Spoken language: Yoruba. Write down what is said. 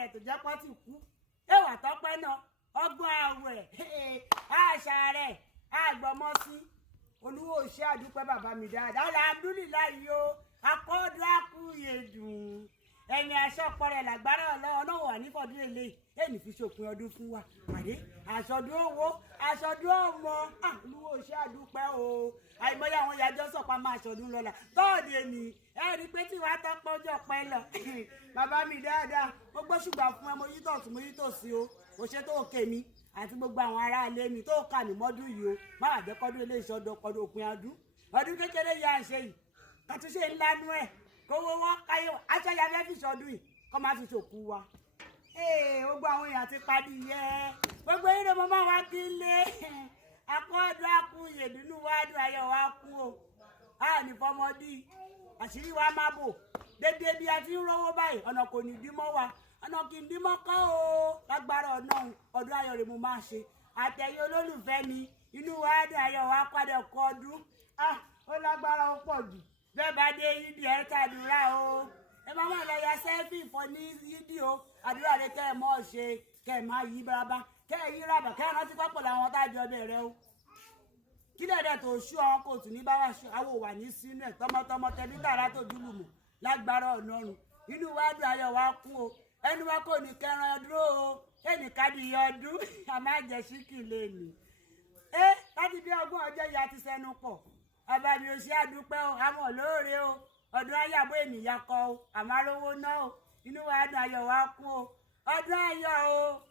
rẹ̀ tó jẹ́ pọ́ ti kú ẹwà tọ́pẹ́ náà ọgbọ́n àwẹ̀ àṣà rẹ̀ àgbọ̀mọ́sí olúwo ṣe àdúpẹ́ bàbá mi dáadáa alhamdulilayi o akọ́dún àkú iyedun ẹni aṣọ́pọ̀ rẹ̀ lágbára ọlọ́wọ́ náà wà nífọ̀dún eléyìí èyí fi ṣòpin ọdún fún wa pàdé aṣọdún owó aṣọdún ọmọ olúwo ṣe àdúpẹ́ o àìmọye àwọn ìyájọ́ sọ̀pá máa ṣọdún lọ́la tọ́ọ̀dì ènì ẹ̀rí pé tí wàá tọ́pọ̀ ọjọ́ pẹ́ lọ bàbá mi dáadáa mo gbọ́ ṣùgbọ́n fún ẹ mo yí tọ̀tún mo yí tòsí o kò ṣe tó kè mí àti gbogbo àwọn ará ilé mi tó kà mí mọ́dún yìí o má wàá jẹ́ kọ́dún ilé ìṣọ́dún ọdún òpin ọdún kékeré yà ń ṣe yìí kàtúnṣe ńlánú ẹ̀ kówó wọ́n káyé aṣọ ya fẹ́ fi ṣọdún yìí kọ́ máa fi ṣòkú wa. Gbogbo àwọn èèyàn ti padì yẹ gbogbo yìí ló mọ máa wá kí lé akọ́dún àkú ìyèdúnú wádùn ayọ̀ wá kú o a ní fọmọdé àṣírí wa má bò dédé bí a ti ń rówó báyìí ọ̀nà kò ní dín mọ́ wa ọ̀nà kì í dín mọ́ kọ́ o lágbára ọ̀nà ọdún ayọ̀ rẹ̀ mo máa ṣe àtẹ̀yẹ olólùfẹ́ mi inú wádùn ayọ̀ wá padà kọ́ ọdún ó lágbára ó pọ̀ jù bẹ́ẹ̀ bá dé yídì ẹ̀ tàdúrà o ẹ má máa lọ ya sẹ́fì fọ ní yídì o àdúrà rẹ kẹ́ ẹ mọ́ ṣe kẹ́ ẹ máa yí bàbá kẹ́ ẹ yí ràbà kẹ́ ẹ rántí pápọ̀ làwọn tájọ bẹ̀rẹ̀ o kí lẹ́dẹ̀ tó ṣú àwọn kò tún ní bá wà ṣú àwọn wà ní sínú ẹ̀ tọmọtọmọ tẹbí tààrà tó dúlùmọ̀ lágbára ọ̀nọ́run inú wa dùn ayọ̀ wa kún o ẹnu wa kò ní kẹran dúró o ẹnì kádìí ọdún àmájẹ síkì lè nì láti bí ọgbọ̀n ọjọ́ ìyá ti sẹnu pọ̀ ọba mi ò ṣe àdúpẹ́ o àmọ́ lóore o ọdún ayàbọ̀ ènìyàn kọ o àmọ́ arówó náà o inú wa dùn ayọ̀ wa kún o ọdún ayọ̀ o.